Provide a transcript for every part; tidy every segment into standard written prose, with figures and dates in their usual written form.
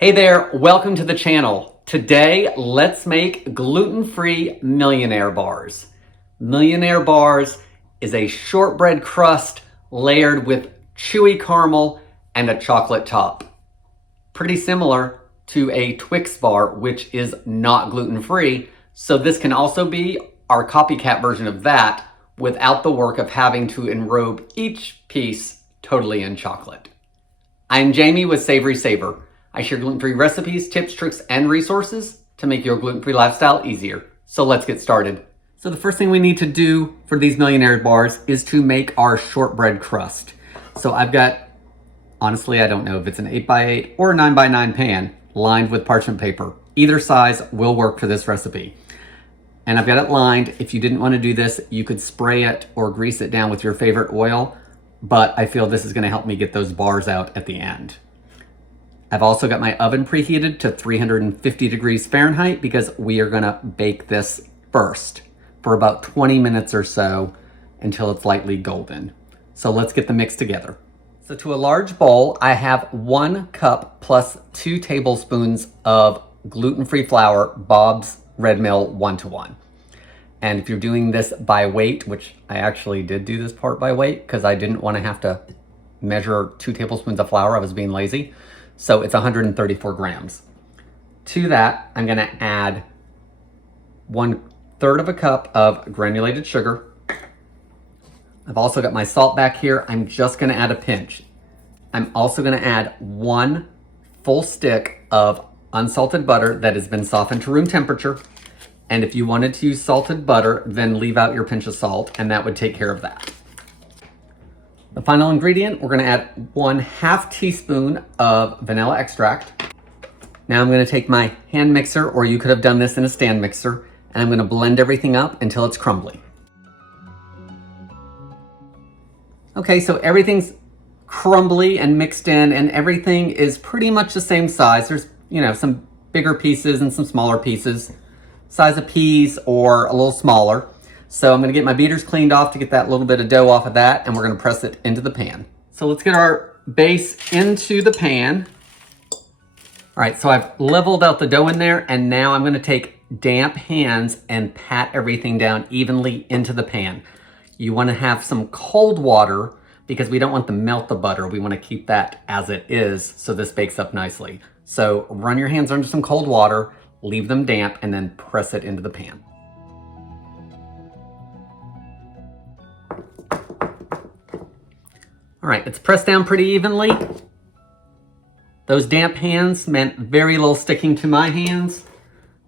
Hey there, welcome to the channel. Today, let's make gluten-free Millionaire bars. Millionaire bars is a shortbread crust layered with chewy caramel and a chocolate top. Pretty similar to a Twix bar, which is not gluten-free, so this can also be our copycat version of that without the work of having to enrobe each piece totally in chocolate. I'm Jamie with SavorySaver. I share gluten-free recipes, tips, tricks, and resources to make your gluten-free lifestyle easier. So let's get started. So the first thing we need to do for these Millionaire bars is to make our shortbread crust. So I've got, honestly, I don't know if it's an 8x8 or a 9x9 pan lined with parchment paper. Either size will work for this recipe. And I've got it lined. If you didn't want to do this, you could spray it or grease it down with your favorite oil, but I feel this is going to help me get those bars out at the end. I've also got my oven preheated to 350 degrees Fahrenheit because we are gonna bake this first for about 20 minutes or so until it's lightly golden. So let's get the mix together. So to a large bowl, I have 1 cup plus 2 tablespoons of gluten-free flour, Bob's Red Mill 1-to-1. And if you're doing this by weight, which I actually did do this part by weight because I didn't want to have to measure 2 tablespoons of flour, I was being lazy. So it's 134 grams. To that, I'm gonna add 1/3 of a cup of granulated sugar. I've also got my salt back here. I'm just gonna add a pinch. I'm also gonna add 1 full stick of unsalted butter that has been softened to room temperature. And if you wanted to use salted butter, then leave out your pinch of salt and that would take care of that. The final ingredient, we're gonna add 1/2 teaspoon of vanilla extract. Now I'm gonna take my hand mixer, or you could have done this in a stand mixer, and I'm gonna blend everything up until it's crumbly. Okay, so everything's crumbly and mixed in, and everything is pretty much the same size. There's, some bigger pieces and some smaller pieces, size of peas or a little smaller. So I'm gonna get my beaters cleaned off to get that little bit of dough off of that, and we're gonna press it into the pan. So let's get our base into the pan. All right, so I've leveled out the dough in there, and now I'm gonna take damp hands and pat everything down evenly into the pan. You wanna have some cold water because we don't want to melt the butter. We wanna keep that as it is so this bakes up nicely. So run your hands under some cold water, leave them damp, and then press it into the pan. All right, it's pressed down pretty evenly. Those damp hands meant very little sticking to my hands.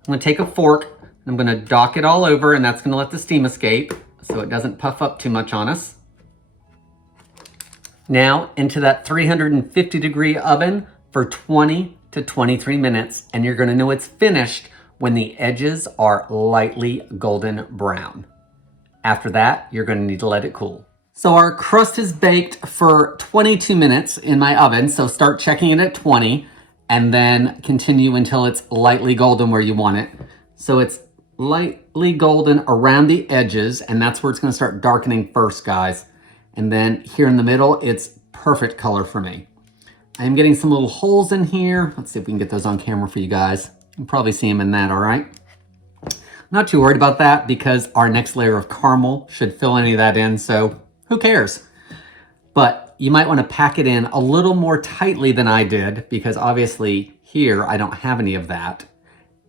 I'm gonna take a fork, and I'm gonna dock it all over, and that's gonna let the steam escape so it doesn't puff up too much on us. Now into that 350 degree oven for 20 to 23 minutes, and you're gonna know it's finished when the edges are lightly golden brown. After that, you're gonna need to let it cool. So our crust is baked for 22 minutes in my oven, so start checking it at 20 and then continue until it's lightly golden where you want it. So it's lightly golden around the edges, and that's where it's gonna start darkening first, guys. And then here in the middle, it's perfect color for me. I'm getting some little holes in here. Let's see if we can get those on camera for you guys. You can probably see them in that, all right? Not too worried about that because our next layer of caramel should fill any of that in, so who cares? But you might want to pack it in a little more tightly than I did because obviously here I don't have any of that,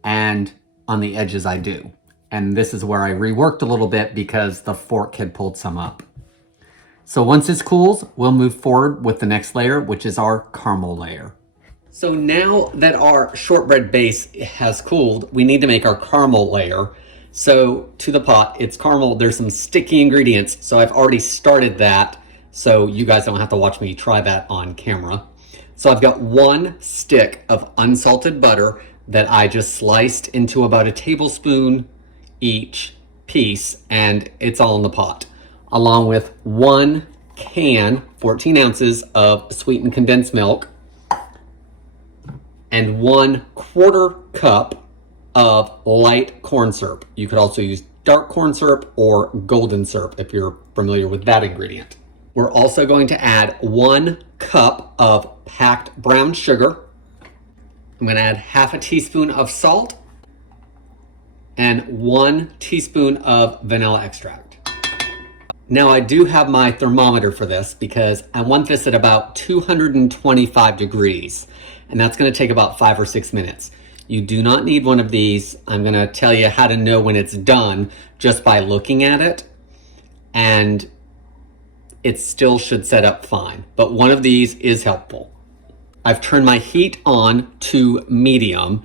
and on the edges I do. And this is where I reworked a little bit because the fork had pulled some up. So once this cools, we'll move forward with the next layer, which is our caramel layer. So now that our shortbread base has cooled, we need to make our caramel layer. So to the pot, it's caramel. There's some sticky ingredients. So I've already started that, so you guys don't have to watch me try that on camera. So I've got 1 stick of unsalted butter that I just sliced into about a tablespoon each piece, and it's all in the pot. Along with 1 can, 14 ounces of sweetened condensed milk, and 1/4 cup of light corn syrup. You could also use dark corn syrup or golden syrup if you're familiar with that ingredient. We're also going to add 1 cup of packed brown sugar, I'm gonna add half a teaspoon of salt and 1 teaspoon of vanilla extract. Now I do have my thermometer for this because I want this at about 225 degrees, and that's gonna take about 5 or 6 minutes. You do not need one of these. I'm gonna tell you how to know when it's done just by looking at it, and it still should set up fine, but one of these is helpful. I've turned my heat on to medium,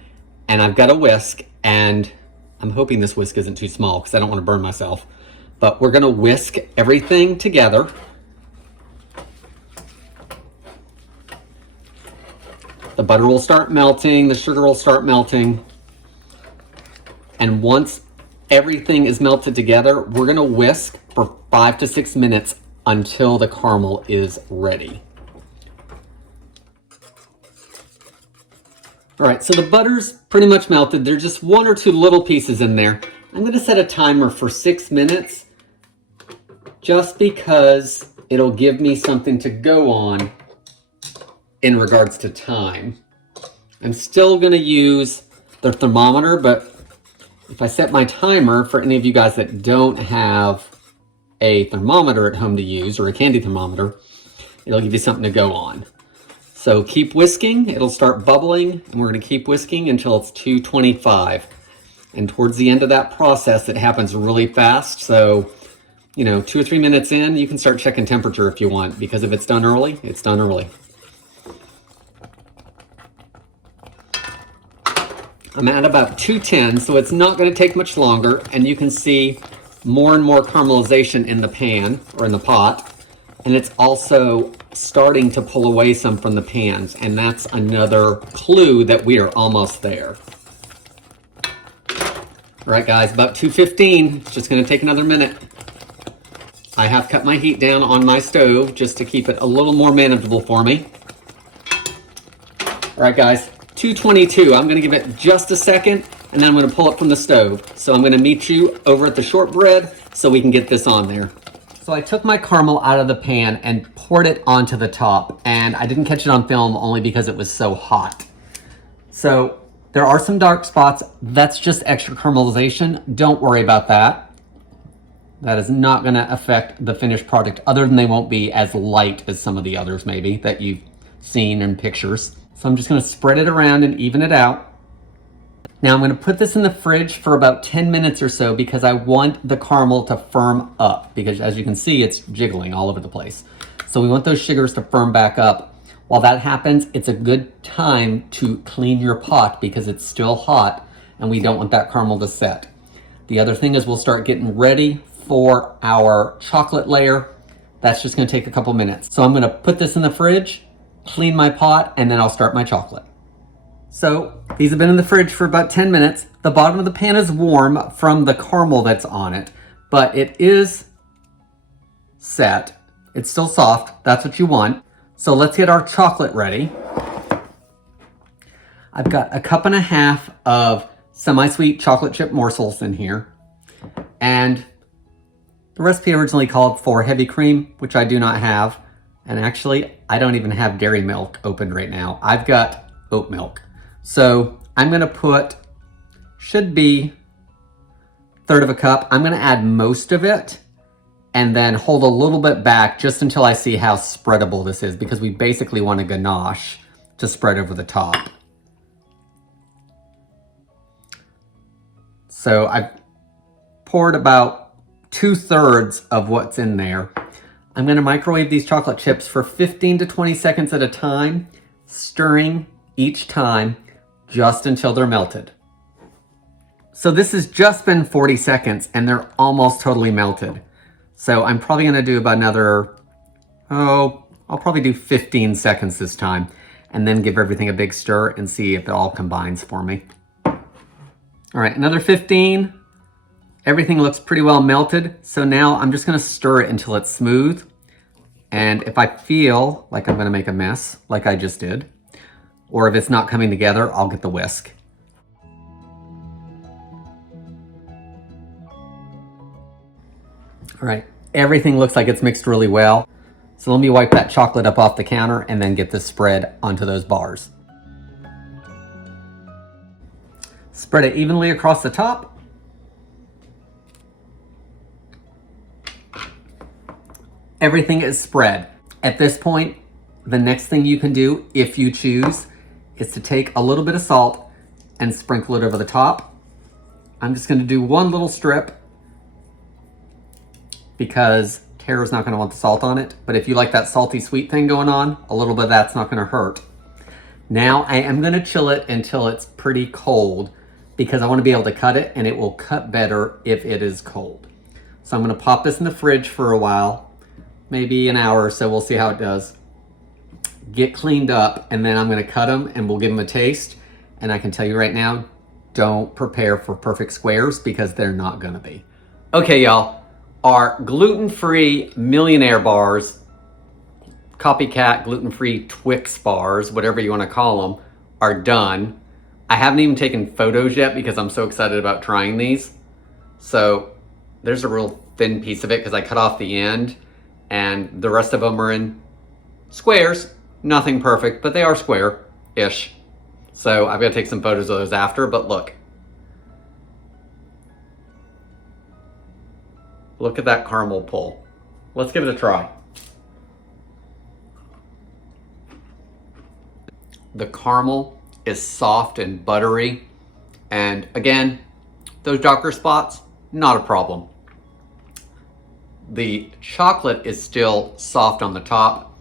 and I've got a whisk, and I'm hoping this whisk isn't too small because I don't want to burn myself. But we're gonna whisk everything together. The butter will start melting, the sugar will start melting. And once everything is melted together, we're gonna whisk for 5 to 6 minutes until the caramel is ready. All right, so the butter's pretty much melted. There's just 1 or 2 little pieces in there. I'm gonna set a timer for 6 minutes just because it'll give me something to go on in regards to time. I'm still gonna use the thermometer, but if I set my timer, for any of you guys that don't have a thermometer at home to use, or a candy thermometer, it'll give you something to go on. So keep whisking, it'll start bubbling, and we're gonna keep whisking until it's 225. And towards the end of that process, it happens really fast. So, 2 or 3 minutes in, you can start checking temperature if you want, because if it's done early, it's done early. I'm at about 210, so it's not gonna take much longer, and you can see more and more caramelization in the pan, or in the pot, and it's also starting to pull away some from the pans, and that's another clue that we are almost there. All right, guys, about 215. It's just gonna take another minute. I have cut my heat down on my stove just to keep it a little more manageable for me. All right, guys, 222. I'm gonna give it just a second, and then I'm gonna pull it from the stove. So I'm gonna meet you over at the shortbread so we can get this on there. So I took my caramel out of the pan and poured it onto the top, and I didn't catch it on film only because it was so hot. So there are some dark spots. That's just extra caramelization. Don't worry about that. That is not gonna affect the finished product, other than they won't be as light as some of the others maybe that you've seen in pictures. So I'm just gonna spread it around and even it out. Now I'm gonna put this in the fridge for about 10 minutes or so because I want the caramel to firm up, because as you can see, it's jiggling all over the place. So we want those sugars to firm back up. While that happens, it's a good time to clean your pot because it's still hot and we don't want that caramel to set. The other thing is we'll start getting ready for our chocolate layer. That's just gonna take a couple minutes. So I'm gonna put this in the fridge, clean my pot, and then I'll start my chocolate. So these have been in the fridge for about 10 minutes. The bottom of the pan is warm from the caramel that's on it, but it is set. It's still soft, that's what you want. So let's get our chocolate ready. I've got a 1.5 cups of semi-sweet chocolate chip morsels in here. And the recipe originally called for heavy cream, which I do not have. And actually, I don't even have dairy milk opened right now. I've got oat milk. So I'm gonna put, should be 1/3 cup. I'm gonna add most of it and then hold a little bit back just until I see how spreadable this is, because we basically want a ganache to spread over the top. So I've poured about 2/3 of what's in there. I'm gonna microwave these chocolate chips for 15 to 20 seconds at a time, stirring each time just until they're melted. So this has just been 40 seconds and they're almost totally melted. So I'm probably gonna do about another, I'll probably do 15 seconds this time and then give everything a big stir and see if it all combines for me. All right, another 15. Everything looks pretty well melted. So now I'm just gonna stir it until it's smooth. And if I feel like I'm gonna make a mess, like I just did, or if it's not coming together, I'll get the whisk. All right, everything looks like it's mixed really well. So let me wipe that chocolate up off the counter and then get this spread onto those bars. Spread it evenly across the top. Everything is spread. At this point, the next thing you can do, if you choose, is to take a little bit of salt and sprinkle it over the top. I'm just going to do one little strip because Tara's not going to want the salt on it. But if you like that salty sweet thing going on, a little bit of that's not going to hurt. Now I am going to chill it until it's pretty cold because I want to be able to cut it, and it will cut better if it is cold. So I'm going to pop this in the fridge for a while, maybe an hour or so. We'll see how it does. Get cleaned up, and then I'm going to cut them and we'll give them a taste. And I can tell you right now, don't prepare for perfect squares because they're not going to be. Okay, y'all. Our gluten-free Millionaire bars, Copycat gluten-free Twix bars, whatever you want to call them, are done. I haven't even taken photos yet because I'm so excited about trying these. So there's a real thin piece of it because I cut off the end, and the rest of them are in squares. Nothing perfect, but they are square-ish. So I've got to take some photos of those after, but look. Look at that caramel pull. Let's give it a try. The caramel is soft and buttery. And again, those darker spots, not a problem. The chocolate is still soft on the top.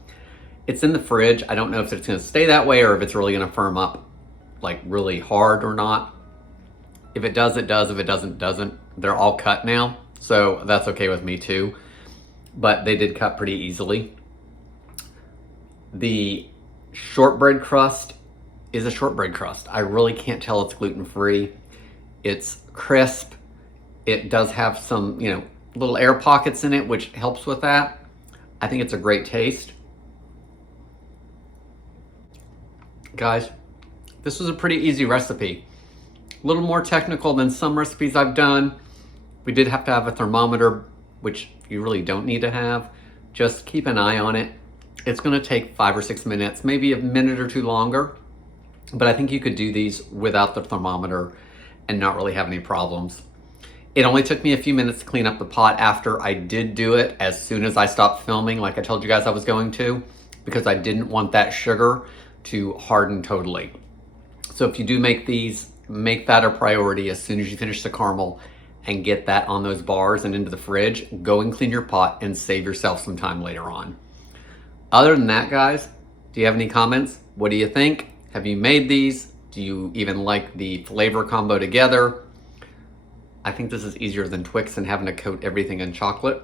It's in the fridge. I don't know if it's going to stay that way or if it's really going to firm up like really hard or not. If it does, it does. If it doesn't, it doesn't. They're all cut now, so that's okay with me too. But they did cut pretty easily. The shortbread crust is a shortbread crust. I really can't tell it's gluten-free. It's crisp. It does have some, little air pockets in it, which helps with that. I think it's a great taste. Guys, this was a pretty easy recipe. A little more technical than some recipes I've done. We did have to have a thermometer, which you really don't need to have. Just keep an eye on it. It's gonna take 5 or 6 minutes, maybe a minute or two longer. But I think you could do these without the thermometer and not really have any problems. It only took me a few minutes to clean up the pot after I did do it as soon as I stopped filming, like I told you guys I was going to, because I didn't want that sugar to harden totally. So if you do make these, make that a priority as soon as you finish the caramel and get that on those bars and into the fridge. Go and clean your pot and save yourself some time later on. Other than that, guys, do you have any comments? What do you think? Have you made these? Do you even like the flavor combo together? I think this is easier than Twix and having to coat everything in chocolate.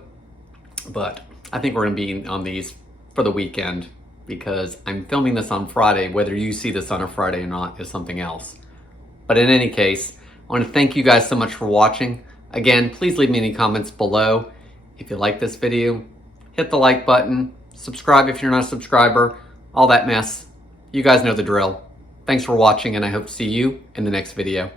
But I think we're gonna be on these for the weekend because I'm filming this on Friday. Whether you see this on a Friday or not is something else. But in any case, I wanna thank you guys so much for watching. Again, please leave me any comments below. If you like this video, hit the like button, subscribe if you're not a subscriber, all that mess. You guys know the drill. Thanks for watching, and I hope to see you in the next video.